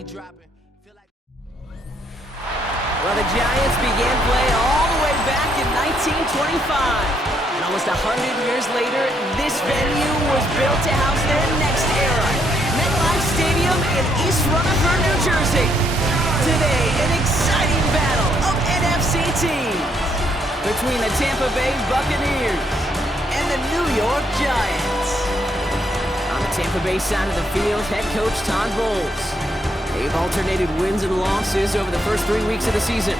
Well, the Giants began play all the way back in 1925. And almost 100 years later, this venue was built to house their next era. MetLife Stadium in East Rutherford, New Jersey. Today, an exciting battle of NFC teams between the Tampa Bay Buccaneers and the New York Giants. On the Tampa Bay side of the field, head coach Todd Bowles. They've alternated wins and losses over the first 3 weeks of the season.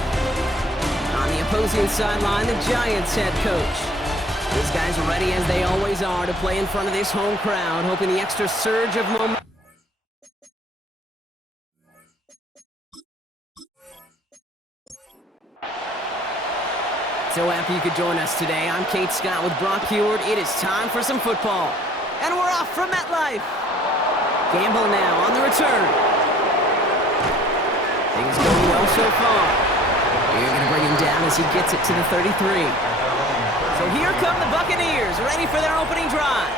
On the opposing sideline, the Giants head coach. These guys are ready, as they always are, to play in front of this home crowd, hoping the extra surge of momentum. So happy you could join us today. I'm Kate Scott with Brock Heward. It is time for some football. And we're off from MetLife. Gamble now on the return. Things going well so far. You're going to bring him down as he gets it to the 33. So here come the Buccaneers, ready for their opening drive.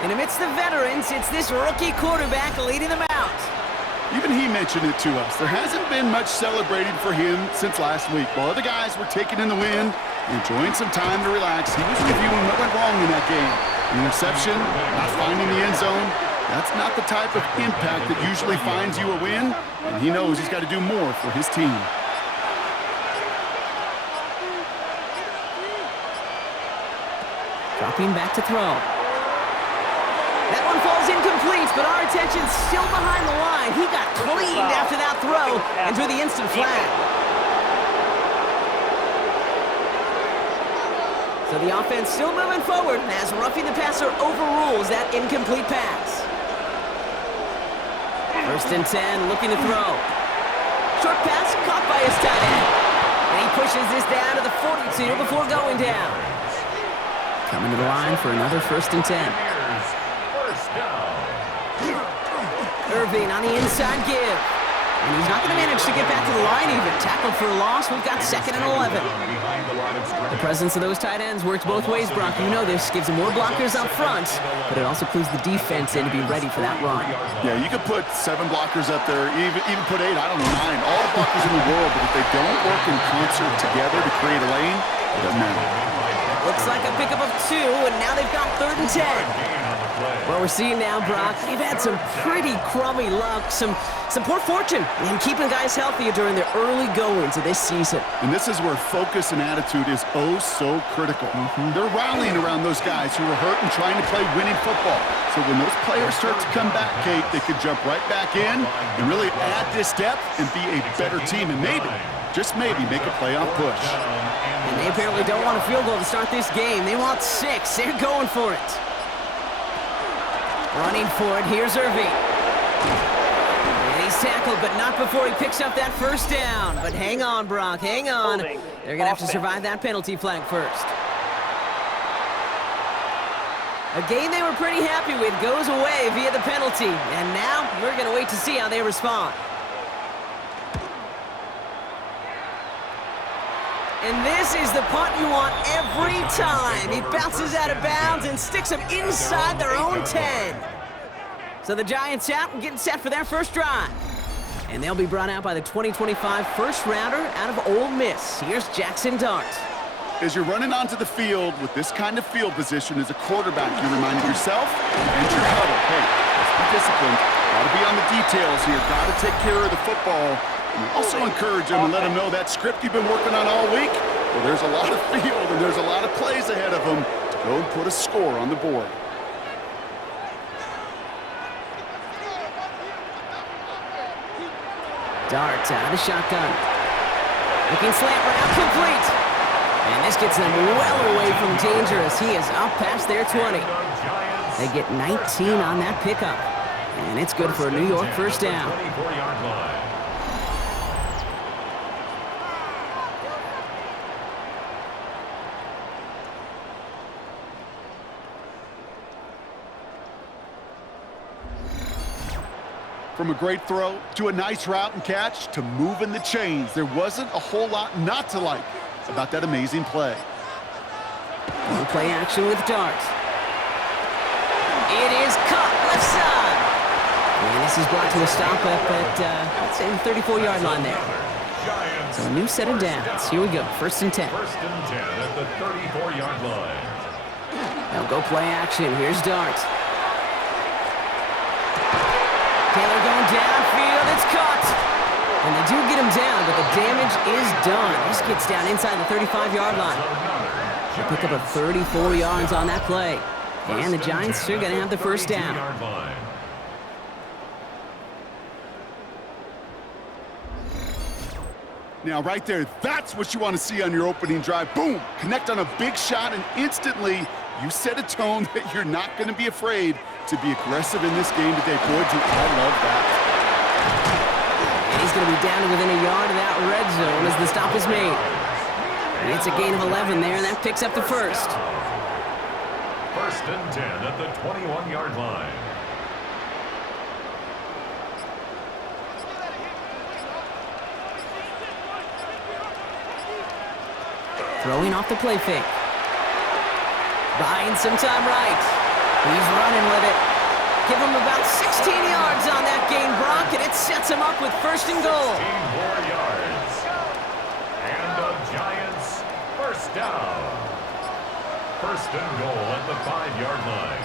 And amidst the veterans, it's this rookie quarterback leading them out. Even he mentioned it to us. There hasn't been much celebrated for him since last week. While other guys were taking in the win, enjoying some time to relax, he was reviewing what went wrong in that game. An interception, not finding the end zone. That's not the type of impact that usually finds you a win, and he knows he's got to do more for his team. Dropping back to throw. That one falls incomplete, but our attention's still behind the line. He got cleaned after that throw and drew the instant flag. So the offense still moving forward as roughing the passer overrules that incomplete pass. First and 10, looking to throw. Short pass caught by his tight end. And he pushes this down to the 42 before going down. Coming to the line for another first and 10. Irving on the inside give. And he's not going to manage to get back to the line even. Tackled for a loss. We've got 2nd and 11. The presence of those tight ends works both ways, Brock. You know this. Gives them more blockers up front, but it also clues the defense in to be ready for that run. Yeah, you could put 7 blockers up there, even put 8, I don't know, 9. All the blockers in the world, but if they don't work in concert together to create a lane, it doesn't matter. Looks like a pickup of 2, and now they've got 3rd and 10. What we're seeing now, Brock, they've had some pretty crummy luck, some poor fortune in keeping guys healthy during their early goings of this season. And this is where focus and attitude is oh so critical. They're rallying around those guys who are hurt and trying to play winning football. So when those players start to come back, Kate, they could jump right back in and really add this depth and be a better team and maybe, just maybe, make a playoff push. And they apparently don't want a field goal to start this game. They want 6. They're going for it. Running for it, here's Irving. And he's tackled, but not before he picks up that first down. But hang on, Brock, hang on. They're going to have to survive that penalty flag first. A game they were pretty happy with goes away via the penalty. And now we're going to wait to see how they respond. And this is the punt you want every time. He bounces out of bounds and sticks them inside their own 10. So the Giants out and getting set for their first drive. And they'll be brought out by the 2025 first-rounder out of Ole Miss. Here's Jackson Dart. As you're running onto the field with this kind of field position as a quarterback, you're reminding yourself and your huddle, hey, let's be disciplined. Got to be on the details here. Got to take care of the football. Also encourage them and let them know that script you've been working on all week, well, there's a lot of field and there's a lot of plays ahead of them to go and put a score on the board. Dart out of the shotgun. Looking slant route complete. And this gets them well away from danger as he is up past their 20. They get 19 on that pickup. And it's good for a New York first down. From a great throw to a nice route and catch to moving the chains, there wasn't a whole lot not to like about that amazing play. Play action with Dart. It is caught left side. And this is brought to a stop up at, let's say, the 34-yard line there. So a new set of downs. Here we go, 1st and 10. First and 10 at the 34-yard line. Now go play action. Here's Dart. Taylor going downfield. It's caught. And they do get him down, but the damage is done. This gets down inside the 35-yard line. They pick up a 34 yards on that play. And the Giants are going to have the first down. Now, right there, that's what you want to see on your opening drive. Boom! Connect on a big shot, and instantly you set a tone that you're not going to be afraid to be aggressive in this game today. Boy, do I love that. And he's going to be down to within a yard of that red zone as the stop is made. And it's a gain of 11 there, and that picks up the first. First and 10 at the 21-yard line. Throwing off the play fake. Buying some time right. He's running with it. Give him about 16 yards on that gain, Brock, and it sets him up with 1st and goal. 16 more yards. And the Giants first down. 1st and goal at the 5-yard line.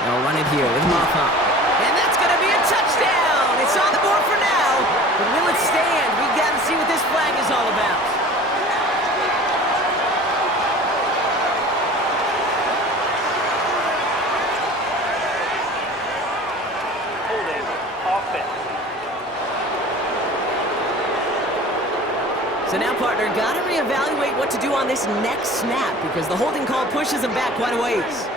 They'll run it here with Moffa. And that's going to be a touchdown. It's on the board for now. But will it stand? We've got to see what this flag is all about. Holding offense. So now, partner, got to reevaluate what to do on this next snap because the holding call pushes him back quite a ways.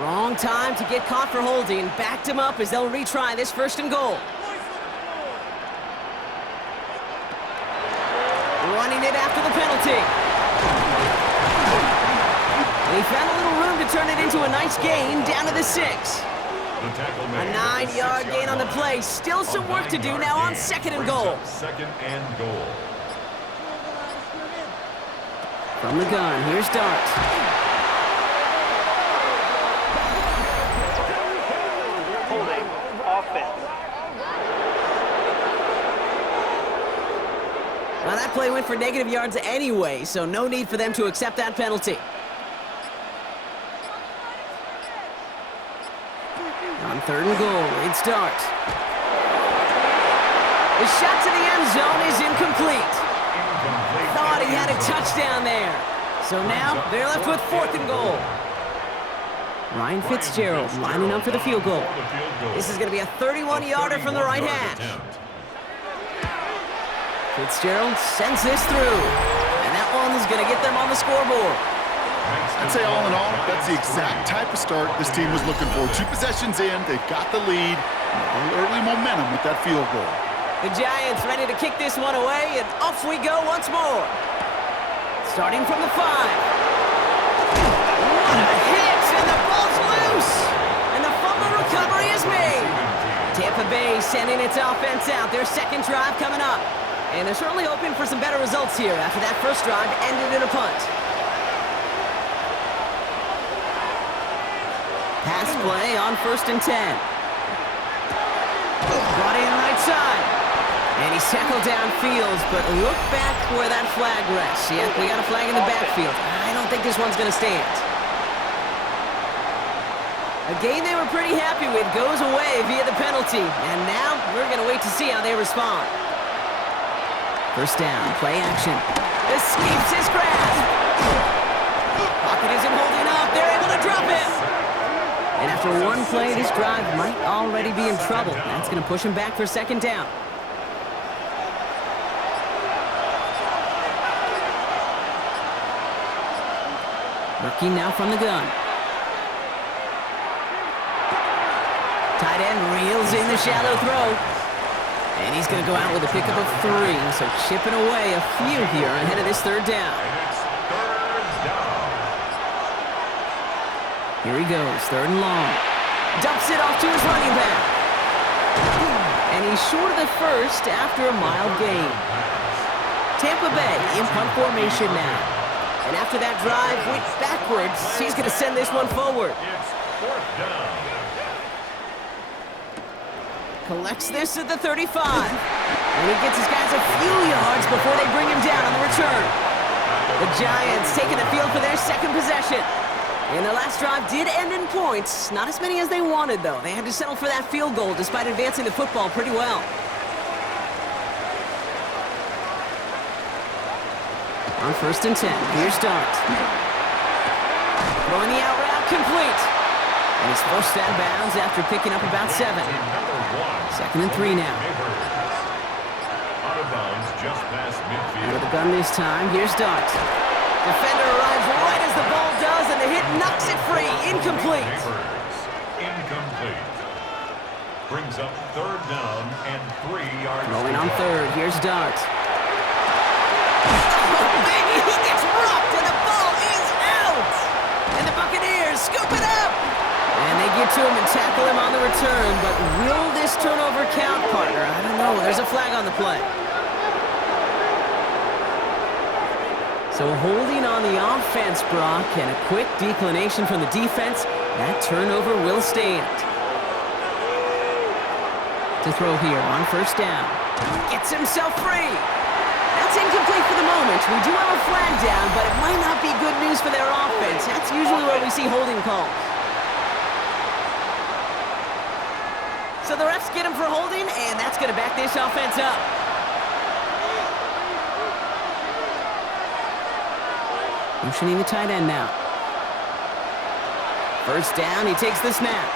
Wrong time to get caught for holding. Backed him up as they'll retry this 1st and goal. Running it after the penalty. And he found a little room to turn it into a nice gain down to the 6. A 9-yard gain on the play. Still some work to do now on 2nd and goal. 2nd and goal. From the gun, here's Dart. Well, that play went for negative yards anyway, so no need for them to accept that penalty. On 3rd and goal, it's Dart. The shot to the end zone is incomplete. Thought he had a touchdown there. So now they're left with 4th and goal. Ryan Fitzgerald lining up for the field goal. This is going to be a 31-yarder from the right hash. Fitzgerald sends this through, and that one is going to get them on the scoreboard. I'd say all in all, that's the exact type of start this team was looking for. 2 possessions in, they've got the lead, and early momentum with that field goal. The Giants ready to kick this one away, and off we go once more. Starting from the 5. What a hit, and the ball's loose, and the fumble recovery is made. Tampa Bay sending its offense out, their 2nd drive coming up. And they're certainly hoping for some better results here after that first drive ended in a punt. Pass play on 1st and 10. Brought in right side. And he's tackled downfield, but look back where that flag rests. Yeah, we got a flag in the backfield. I don't think this one's going to stand. A game they were pretty happy with goes away via the penalty. And now we're going to wait to see how they respond. 1st down, play action. Escapes his grasp. Pocket isn't holding up. They're able to drop him. And after one play, this drive might already be in trouble. That's going to push him back for 2nd down. Working now from the gun. Tight end reels in the shallow throw. And he's going to go out with a pickup of 3, so chipping away a few here ahead of this 3rd down. Here he goes, 3rd and long. Dumps it off to his running back. And he's short of the 1st after a mild gain. Tampa Bay in punt formation now. And after that drive went backwards, he's going to send this one forward. It's 4th down. Collects this at the 35. And he gets his guys a few yards before they bring him down on the return. The Giants taking the field for their second possession. And their last drive did end in points. Not as many as they wanted, though. They had to settle for that field goal despite advancing the football pretty well. On 1st and 10, here's Dart. Throwing the out route complete. And he's forced out of bounds after picking up about 7. 2nd and 3 now. Out of bounds just past midfield. With the gun this time, here's Dart. Defender arrives right as the ball does, and the hit knocks it free. Incomplete. Incomplete. Brings up 3rd down and 3 yards. Rolling on 3rd, here's Dart. Oh, baby, he gets rocked, and the ball is out! And the Buccaneers scoop it up! And they get to him and tackle him on the return, but will this turnover count, partner? I don't know. There's a flag on the play. So holding on the offense, Brock, and a quick declination from the defense, that turnover will stand. To throw here on 1st down. Gets himself free. That's incomplete for the moment. We do have a flag down, but it might not be good news for their offense. That's usually where we see holding calls. So the refs get him for holding, and that's going to back this offense up. Motioning the tight end now. 1st down, he takes the snap.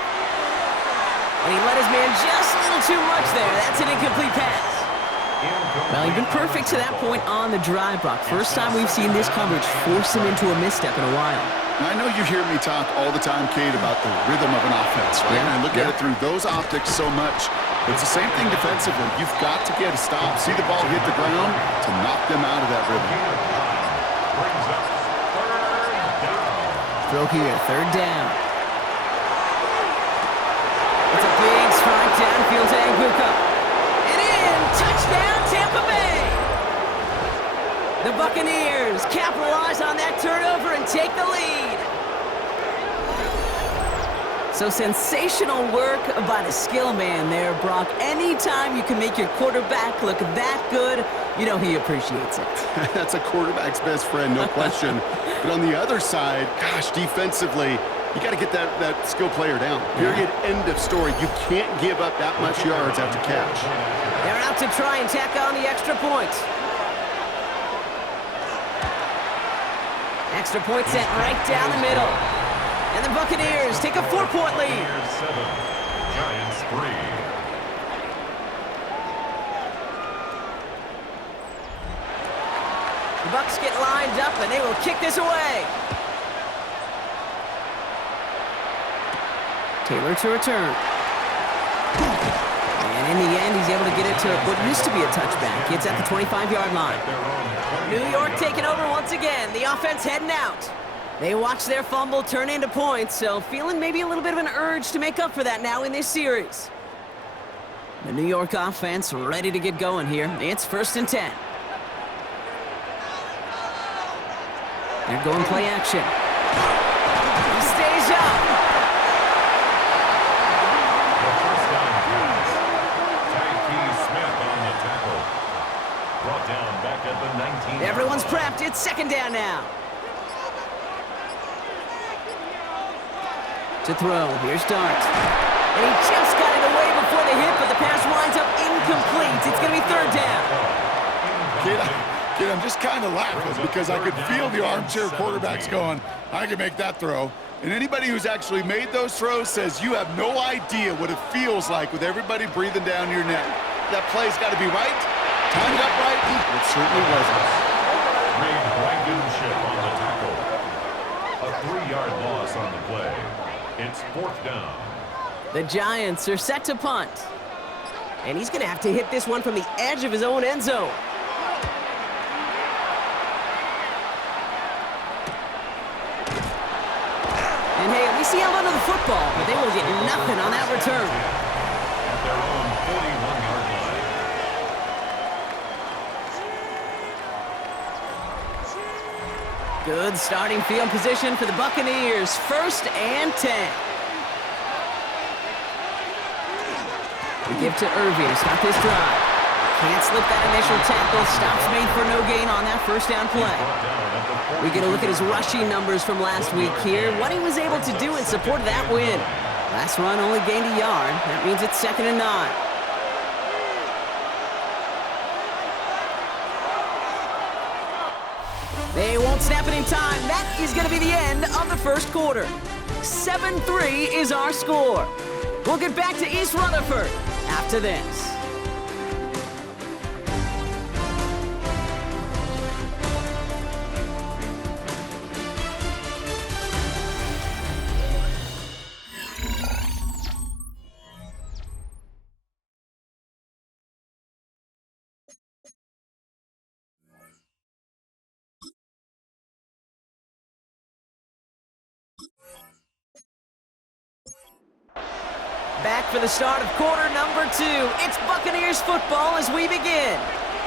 And he let his man just a little too much there. That's an incomplete pass. Well, he's been perfect to that point on the drive, Brock. First time we've seen this coverage force him into a misstep in a while. I know you hear me talk all the time, Kate, about the rhythm of an offense, right? Yeah, And I look at it through those optics so much. It's the same thing defensively. You've got to get a stop, see the ball hit the ground to knock them out of that rhythm. Brings up 3rd down. Throw here, 3rd down. It's a big strike downfield to Anguka. And in, touchdown Tampa Bay! The Buccaneers capitalize on that turnover and take the lead. So sensational work by the skill man there, Brock. Anytime you can make your quarterback look that good, you know he appreciates it. That's a quarterback's best friend, no question. But on the other side, gosh, defensively, you got to get that skill player down. Period, end of story. You can't give up that much yards after catch. They're out to try and tack on the extra point. Extra point sent right down the middle. And the Buccaneers take a 4-point lead. 7, Giants 3. The Bucs get lined up, and they will kick this away. Taylor to return. And in the end, he's able to get it to what used to be a touchback. It's at the 25-yard line. New York taking over once again. The offense heading out. They watch their fumble turn into points, so feeling maybe a little bit of an urge to make up for that now in this series. The New York offense ready to get going here. It's 1st and 10. They're going play action. He stays up. The 1st down pass. Tyke Smith on the tackle. Brought down back at the 19. Everyone's prepped. It's 2nd down now. To throw, here's Dart. And he just got it away before the hit, but the pass winds up incomplete. It's going to be 3rd down. Kid, I'm just kind of laughing because I could feel the armchair quarterbacks going, I can make that throw. And anybody who's actually made those throws says you have no idea what it feels like with everybody breathing down your neck. That play's got to be right, timed up right. It certainly wasn't. Reed Blankenship on the tackle. A 3-yard loss on the play. It's 4th down. The Giants are set to punt. And he's going to have to hit this one from the edge of his own end zone. And hey, at least he held onto the football, but they will get nothing on that return. At their own 41-yard line. Good starting field position for the Buccaneers. 1st and 10. We give to Irving to start this drive. Can't slip that initial tackle. Stops made for no gain on that first down play. We get a look at his rushing numbers from last week here. What he was able to do in support of that win. Last run only gained a yard. That means it's 2nd and 9. They won't snap it in time. That is going to be the end of the first quarter. 7-3 is our score. We'll get back to East Rutherford after this. Back for the start of quarter number 2. It's Buccaneers football as we begin.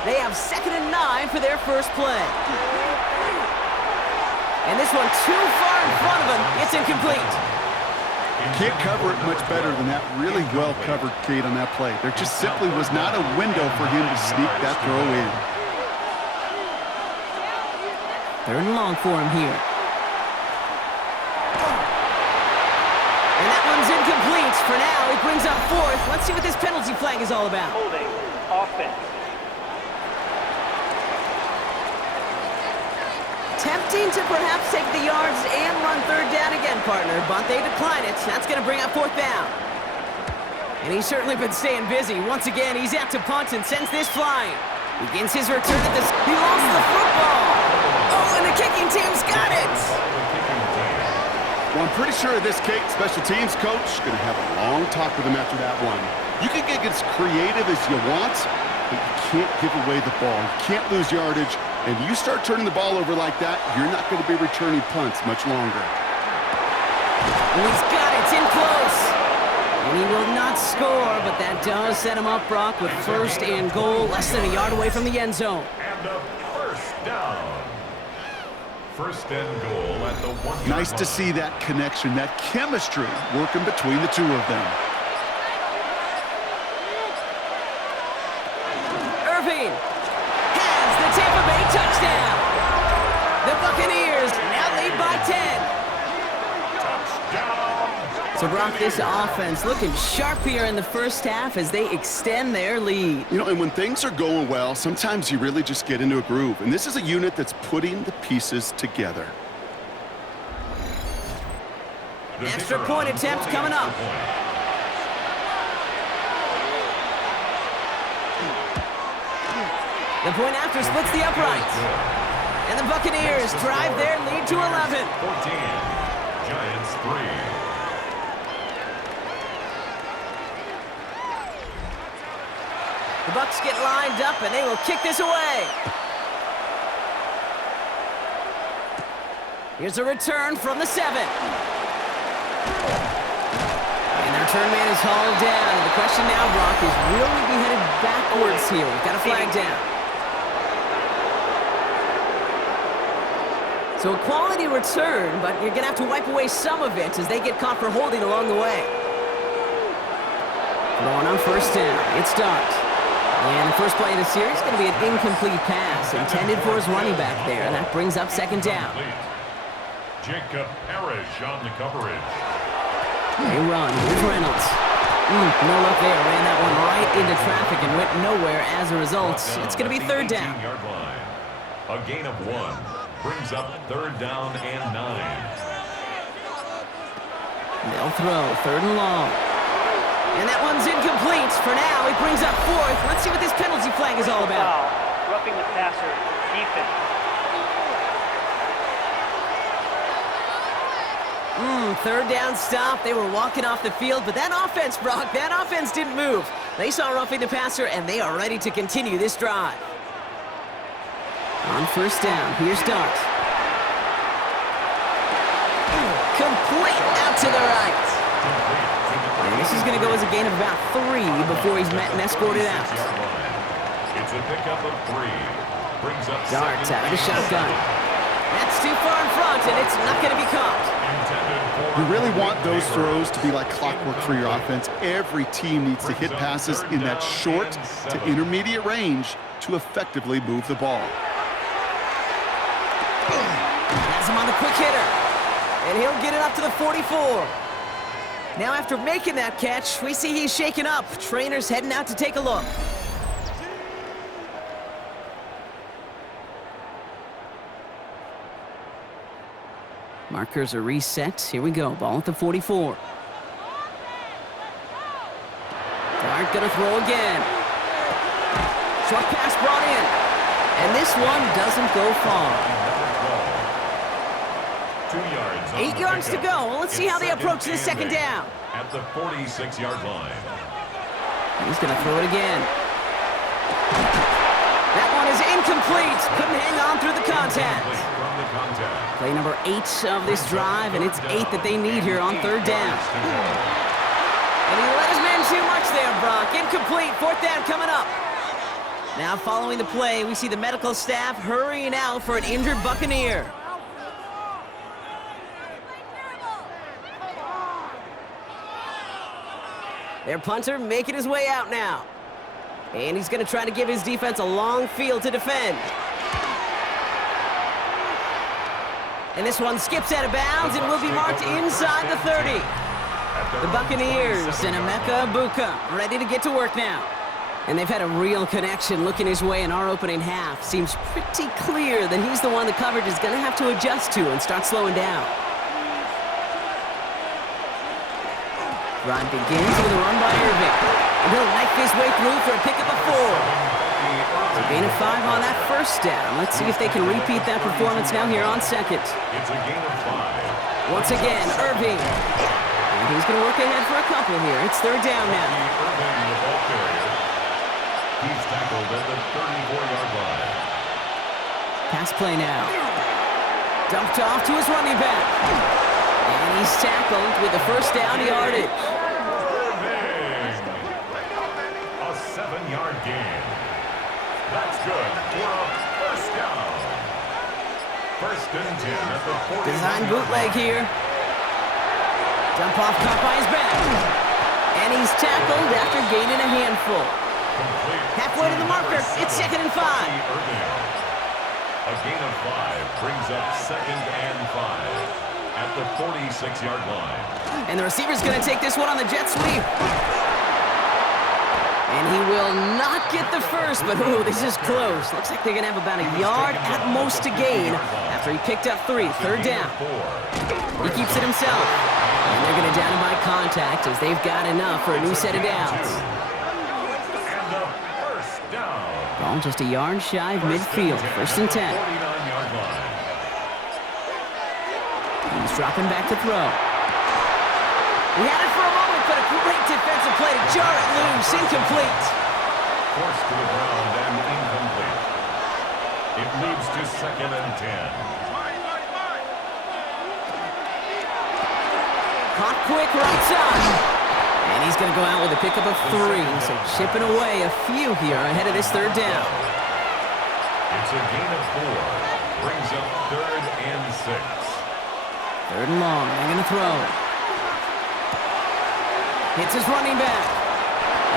They have 2nd and 9 for their first play. And this one too far in front of him. It's incomplete. Can't cover it much better than that. Really well covered, Kate, on that play. There just simply was not a window for him to sneak that throw in. 3rd and long for him here. Incomplete. For now, he brings up 4th. Let's see what this penalty flag is all about. Holding. Offense. Tempting to perhaps take the yards and run 3rd down again, partner, but they decline it. That's going to bring up 4th down. And he's certainly been staying busy. Once again, he's out to punt and sends this flying. Begins his return at this. He lost the football. Oh, and the kicking team's got it. Well, I'm pretty sure this Kate special teams coach is going to have a long talk with him after that one. You can get as creative as you want, but you can't give away the ball. You can't lose yardage, and you start turning the ball over like that, you're not going to be returning punts much longer. Oh, he's got it. It's in close. And he will not score, but that does set him up, Brock, with 1st and goal, less than a yard away from the end zone. And a 1st down. 1st and goal at the 1 yard Nice to see that connection, that chemistry working between the two of them. Irving has the Tampa Bay touchdown. The Buccaneers now lead by 10. So, Brock, this offense looking sharp here in the first half as they extend their lead. You know, and when things are going well, sometimes you really just get into a groove. And this is a unit that's putting the pieces together. Extra point attempt coming up. The point after splits the upright. And the Buccaneers drive their lead to 11. 14. Giants 3. The Bucs get lined up, and they will kick this away. Here's a return from the 7. And their return man is hauled down. And the question now, Brock, is will we be headed backwards here? We've got a flag down. So a quality return, but you're going to have to wipe away some of it as they get caught for holding along the way. Going on 1st down. It's Dart. And the first play of the series is going to be an incomplete pass intended for his running back there. And that brings up 2nd down. Jacob Parrish on the coverage. They run. Here's Reynolds. No luck there. Ran that one right into traffic and went nowhere as a result. It's going to be 3rd down. Yard line. A gain of 1 brings up 3rd down and 9. They'll throw 3rd and long. And that one's incomplete. For now, he brings up 4th. Let's see what this penalty flag is all about. Roughing the passer. Defense. 3rd down stop. They were walking off the field, but that offense, Brock, that offense didn't move. They saw roughing the passer, and they are ready to continue this drive. On 1st down, here's Dart. Complete out to the right. And this is going to go as a gain of about 3 before he's met and escorted out. It's a pickup of 3. Brings up Dart out of the shotgun. That's too far in front, and it's not going to be caught. You really want those throws to be like clockwork for your offense. Every team needs to hit passes in that short to intermediate range to effectively move the ball. Has him on the quick hitter, and he'll get it up to the 44. Now after making that catch, we see he's shaken up. Trainer's heading out to take a look. Markers are reset. Here we go. Ball at the 44. Dart gonna throw again. Short pass brought in. And this one doesn't go far. 2 yards. 8 yards to go. Well, let's see how they approach this second down. At the 46-yard line. He's gonna throw it again. That one is incomplete. Couldn't hang on through the contact. From the contact. Play number 8 of this drive, and it's 8 that they need here on third down. And he let his man too much there, Brock. Incomplete. Fourth down coming up. Now following the play, we see the medical staff hurrying out for an injured Buccaneer. Their punter making his way out now. And he's going to try to give his defense a long field to defend. And this one skips out of bounds and will be marked inside the 30. The Buccaneers and Emeka Egbuka ready to get to work now. And they've had a real connection looking his way in our opening half. Seems pretty clear that he's the one the coverage is going to have to adjust to and start slowing down. Drive begins with a run by Irving. And he'll knife his way through for a pickup of 4. So gain of 5 on that first down. Let's see if they can repeat that performance now here on second. It's a gain of 5. Once again, Irving. And he's going to work ahead for a couple here. It's third down now. Irving, the ball carrier. He's tackled at the 34-yard line. Pass play now. Dumped off to his running back. And he's tackled with the first down yardage. A 7-yard gain. That's good for a first down. First and 10 at the 40. Design bootleg here. Dump off caught by his back. And he's tackled after gaining a handful. Halfway to the marker. It's second and 5. A gain of 5 brings up second and 5 at the 46-yard line. And the receiver's going to take this one on the jet sweep. And he will not get the first, but ooh, this is close. Looks like they're going to have about a yard at most to gain after he picked up 3. Third down. He keeps it himself. And they're going to down him by contact as they've got enough for a new set of downs. And a first down. Ball just a yard shy of midfield. First and 10. 49-yard line. He's dropping back to throw. He had it for a moment, but a great defensive play to jar it loose. Incomplete. Forced to the ground and incomplete. It leads to second and 10. Caught quick right side. And he's going to go out with a pickup of 3. So chipping away a few here ahead of this third down. It's a gain of 4. Brings up third and 6. Third and long. They're going to throw. Hits his running back.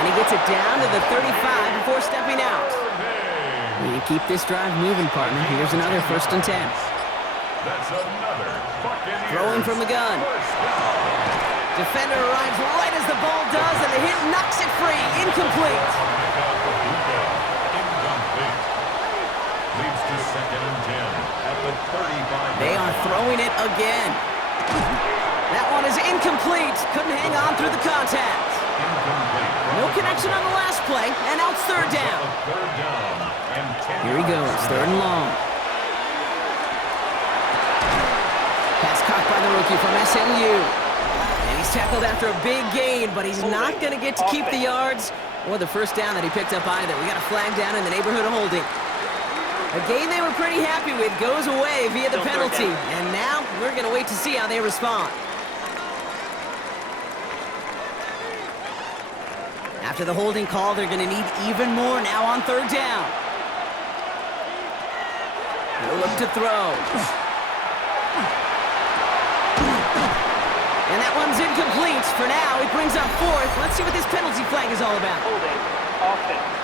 And he gets it down to the 35 before stepping out. You keep this drive moving, partner. Here's another first and 10. That's another Buccaneers. Throwing from the gun. Defender arrives right as the ball does, and the hit knocks it free. Incomplete. Incomplete. Leads to second and 10 at the 35. They are throwing it again. That one is incomplete. Couldn't hang on through the contact. No connection on the last play, and now it's third down. Third down and 10. Here he goes, third and long. Pass caught by the rookie from SMU. And he's tackled after a big gain, but he's not going to get to keep the yards or the first down that he picked up either. We got a flag down in the neighborhood of holding. A game they were pretty happy with goes away via the penalty. And now we're going to wait to see how they respond. After the holding call, they're going to need even more now on third down. He'll look to throw. And that one's incomplete. For now, it brings up fourth. Let's see what this penalty flag is all about. Holding. Offense.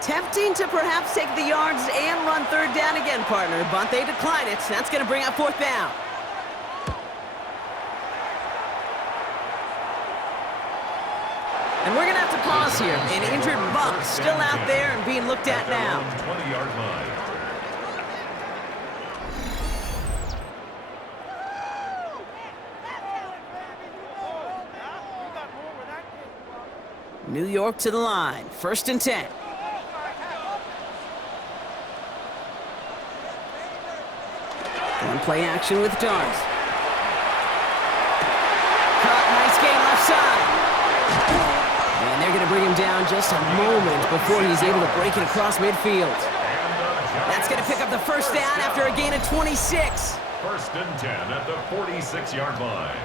Tempting to perhaps take the yards and run third down again, partner, but they decline it. That's going to bring up fourth down. And we're going to have to pause here. An injured Bucs still out there and being looked at now. 20-yard line. New York to the line. 1st and 10. One play action with Dart. Caught, nice gain left side. And they're going to bring him down just a moment before he's able to break it across midfield. That's going to pick up the first down after a gain of 26. 1st and 10 at the 46-yard line.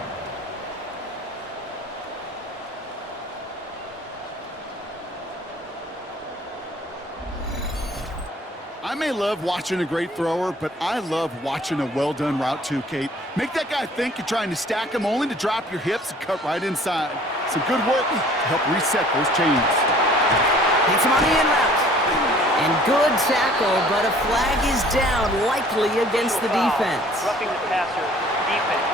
I may love watching a great thrower, but I love watching a well-done route too, Kate. Make that guy think you're trying to stack him only to drop your hips and cut right inside. Some good work to help reset those chains. Hits him on the in route. And good tackle, but a flag is down, likely against the defense. Roughing the passer. Defense.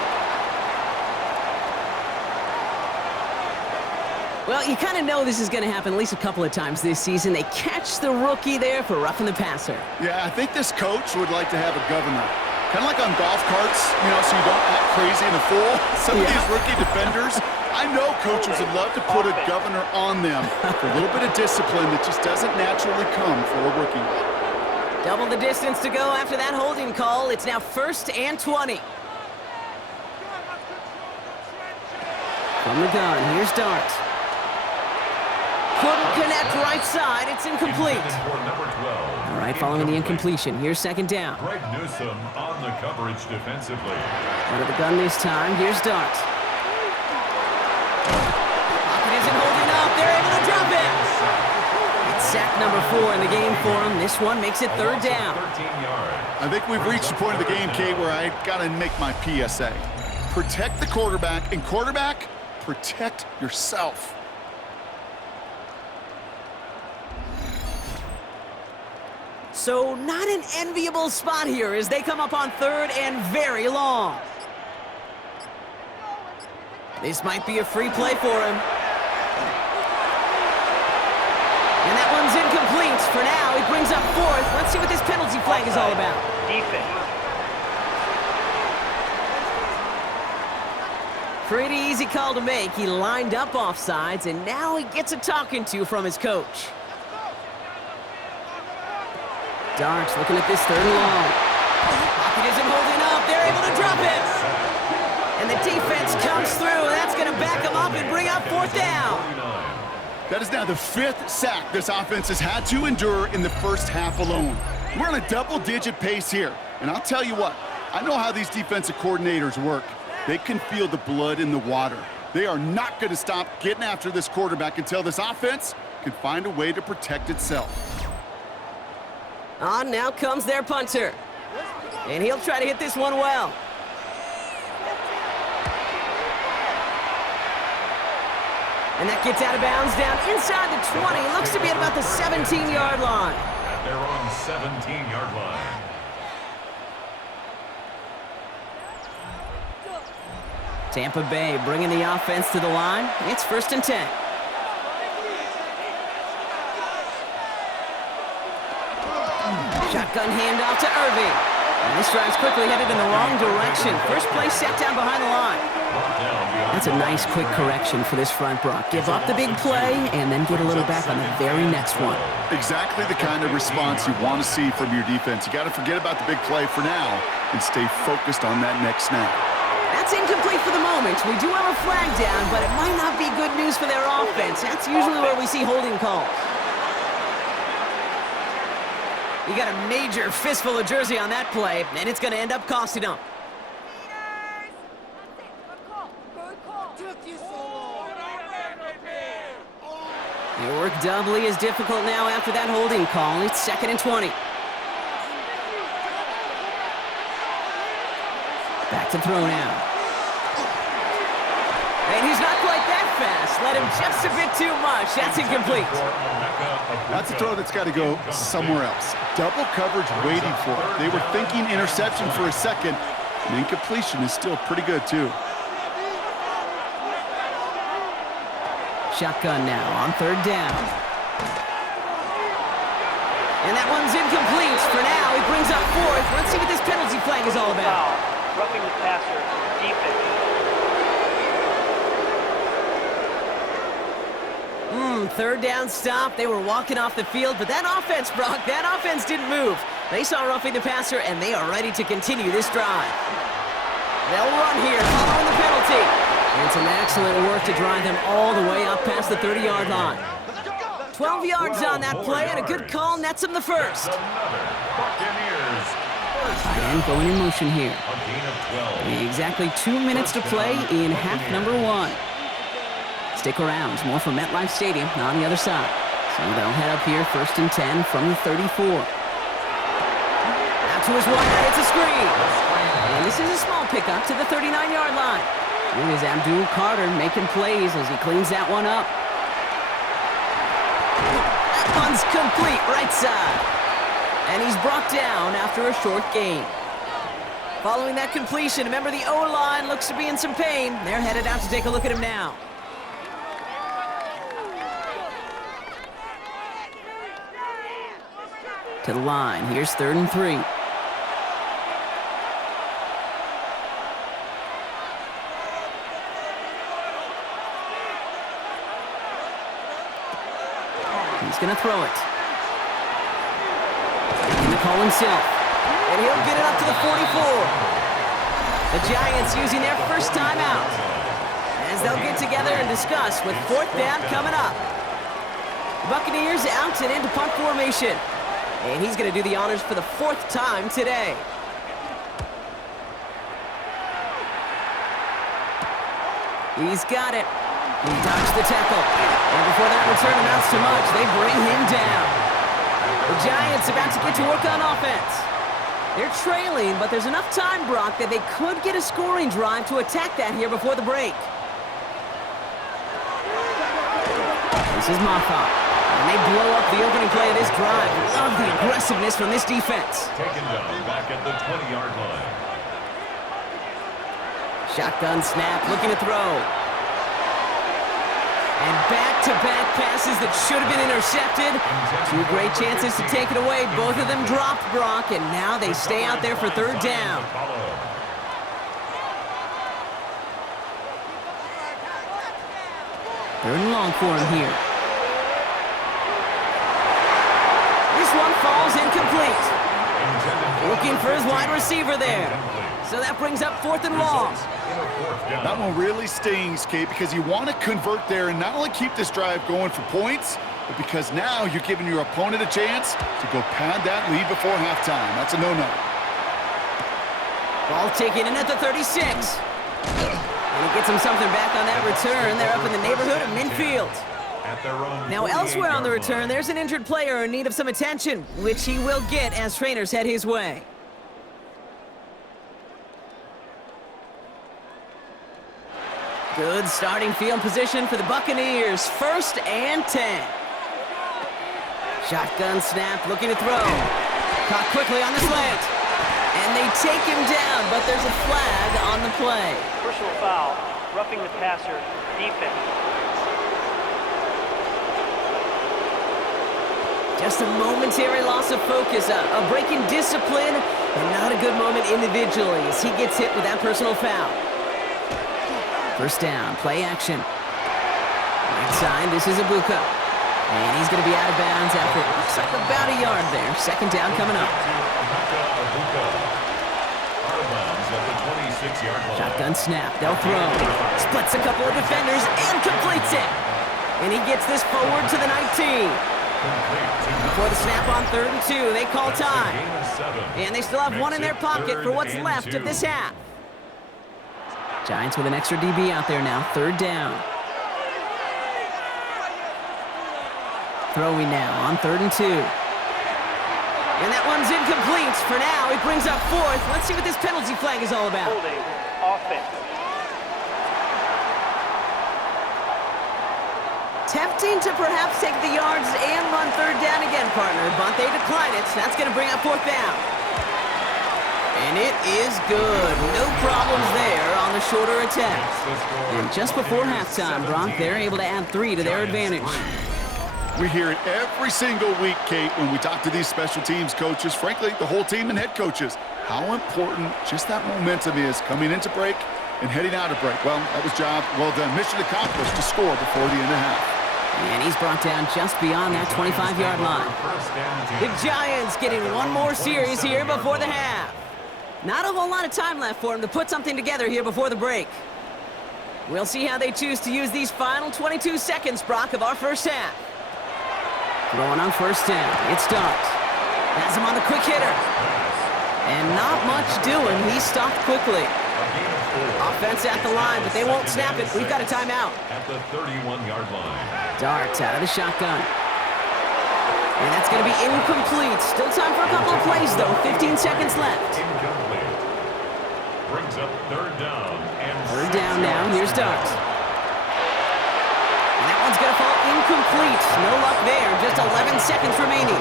Well, you kind of know this is going to happen at least a couple of times this season. They catch the rookie there for roughing the passer. Yeah, I think this coach would like to have a governor. Kind of like on golf carts, so you don't act crazy in a fool. Some of these rookie defenders, I know coaches would love to put a governor on them for a little bit of discipline that just doesn't naturally come for a rookie. Double the distance to go after that holding call. It's now 1st and 20. From the gun, here's Dart. Couldn't connect right side. It's incomplete. All right, following the incompletion. Here's 2nd down. Greg Newsome on the coverage defensively. Out of the gun this time. Here's Dart. Pocket isn't holding up. They're able to drop it. It's sack number 4 in the game for him. This one makes it 3rd down. 13 yards. I think we've reached the point of the game, Kate, where I got to make my PSA. Protect the quarterback, and quarterback, protect yourself. So not an enviable spot here as they come up on 3rd and very long. This might be a free play for him. And that one's incomplete. For now, he brings up 4th. Let's see what this penalty flag is all about. Defense. Pretty easy call to make. He lined up offsides, and now he gets a talking to from his coach. Dart's looking at this 3rd and long. Pocket isn't holding up. They're able to drop it. And the defense comes through, and that's going to back them up and bring up 4th down. That is now the 5th sack this offense has had to endure in the first half alone. We're on a double-digit pace here. And I'll tell you what, I know how these defensive coordinators work. They can feel the blood in the water. They are not going to stop getting after this quarterback until this offense can find a way to protect itself. On now comes their punter. And he'll try to hit this one well. And that gets out of bounds down inside the 20. Looks to be at about the 17-yard line. At their own 17-yard line. Tampa Bay bringing the offense to the line. It's 1st and 10. Shotgun handoff to Irving. And this drive's quickly headed in the wrong direction. First play set down behind the line. That's a nice quick correction for this front, Brock. Give up the big play and then get a little back on the very next one. Exactly the kind of response you want to see from your defense. You got to forget about the big play for now and stay focused on that next snap. That's incomplete for the moment. We do have a flag down, but it might not be good news for their offense. That's usually where we see holding calls. You got a major fistful of jersey on that play, and it's going to end up costing them. Your work doubly is difficult now after that holding call. It's 2nd and 20. to throw now. And he's not quite that fast. Let him just a bit too much. That's incomplete. That's a throw that's got to go somewhere else. Double coverage waiting for it. They were thinking interception for a second. And incompletion is still pretty good, too. Shotgun now on third down. And that one's incomplete. For now, he brings up fourth. Let's see what this penalty flag is all about. Foul. Roughing the passer. Defense. Third down stop. They were walking off the field, but that offense, Brock, that offense didn't move. They saw roughing the passer, and they are ready to continue this drive. They'll run here, following the penalty. And some excellent work to drive them all the way up past the 30-yard line. 12 yards on that play, and a good call nets him the first. Tight end going in motion here. Exactly 2 minutes to play in half number 1. Stick around. More from MetLife Stadium on the other side. So they'll head up here, 1st and 10 from the 34. Out to his wide, it's a screen. And this is a small pickup to the 39-yard line. Here is Abdul Carter making plays as he cleans that one up. That one's complete, right side. And he's brought down after a short gain. Following that completion, remember the O-line looks to be in some pain. They're headed out to take a look at him now. To the line. Here's 3rd and 3. He's going to throw it. And the call himself. And he'll get it up to the 44. The Giants using their first timeout as they'll get together and discuss with 4th down coming up. The Buccaneers out and into punt formation. And he's going to do the honors for the 4th time today. He's got it. He dodged the tackle. And before that return amounts to much, they bring him down. The Giants about to get to work on offense. They're trailing, but there's enough time, Brock, that they could get a scoring drive to attack that here before the break. This is Moffa. And they blow up the opening play of this drive. Love the aggressiveness from this defense. Taken down back at the 20-yard line. Shotgun snap, looking to throw. And back-to-back passes that should have been intercepted. 2 great chances to take it away. Both of them dropped, Brock, and now they stay out there for 3rd down. 3rd and long for him here. One falls incomplete. Looking for his wide receiver there. So that brings up 4th and long. That one really stings, Kate, because you want to convert there and not only keep this drive going for points, but because now you're giving your opponent a chance to go pad that lead before halftime. That's a no-no. Ball taken in at the 36. And he gets him something back on that return. They're up in the neighborhood of midfield. Now elsewhere on the return, there's an injured player in need of some attention, which he will get as trainers head his way. Good starting field position for the Buccaneers. 1st and 10. Shotgun snap, looking to throw. Caught quickly on the slant. And they take him down, but there's a flag on the play. Personal foul. Roughing the passer. Defense. Just a momentary loss of focus, a break in discipline, and not a good moment individually as he gets hit with that personal foul. 1st down, play action. Right side, this is Ibuka. And he's going to be out of bounds after, looks like about a yard there. 2nd down coming up. Shotgun snap, they'll throw. Splits a couple of defenders and completes it. And he gets this forward to the 19. Before the snap on 3rd and 2, they call time. And they still have one in their pocket for what's left of this half. Giants with an extra DB out there now, 3rd down. Throwing now on 3rd and 2. And that one's incomplete. For now, it brings up fourth. Let's see what this penalty flag is all about. Holding. Offense. Tempting to perhaps take the yards and run third down again, partner, but they decline it. That's going to bring up fourth down. And it is good. No problems there on the shorter attempt. And just before halftime, Brock, they're able to add 3 to their advantage. We hear it every single week, Kate, when we talk to these special teams coaches, frankly, the whole team and head coaches, how important just that momentum is coming into break and heading out of break. Well, that was job well done. Mission accomplished to score before the end of half. And he's brought down just beyond that 25-yard line. The Giants getting one more series here before the half. Not a whole lot of time left for him to put something together here before the break. We'll see how they choose to use these final 22 seconds, Brock, of our first half. Throwing on first down. It starts. Has him on the quick hitter. And not much doing. He stopped quickly. Offense at the line, but they won't snap it. We've got a timeout. At the 31-yard line. Darts out of the shotgun. And that's going to be incomplete. Still time for a couple of plays, though. 15 seconds left. Incomplete. Brings up third down. And third down now. Here's Darts. And that one's going to fall incomplete. No luck there. Just 11 seconds remaining.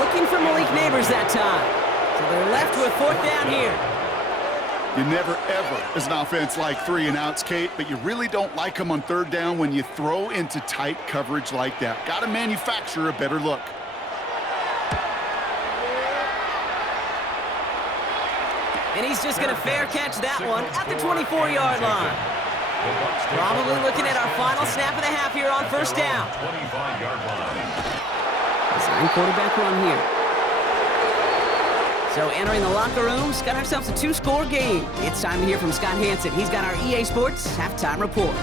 Looking for Malik Neighbors that time. So they're left with fourth down here. You never, ever, as an offense, like 3 and outs, Kate, but you really don't like them on third down when you throw into tight coverage like that. Got to manufacture a better look. And he's just going to fair catch that one at the 24-yard line. Probably looking at our final snap of the half here on first down. 25-yard line. Design quarterback run here. So entering the locker rooms, got ourselves a 2-score game. It's time to hear from Scott Hansen. He's got our EA Sports halftime report.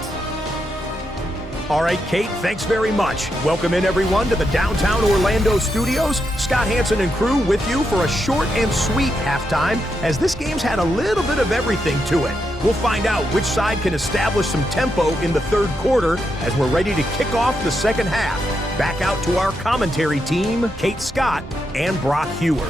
All right, Kate, thanks very much. Welcome in, everyone, to the downtown Orlando studios. Scott Hansen and crew with you for a short and sweet halftime, as this game's had a little bit of everything to it. We'll find out which side can establish some tempo in the third quarter as we're ready to kick off the second half. Back out to our commentary team, Kate Scott and Brock Hewer.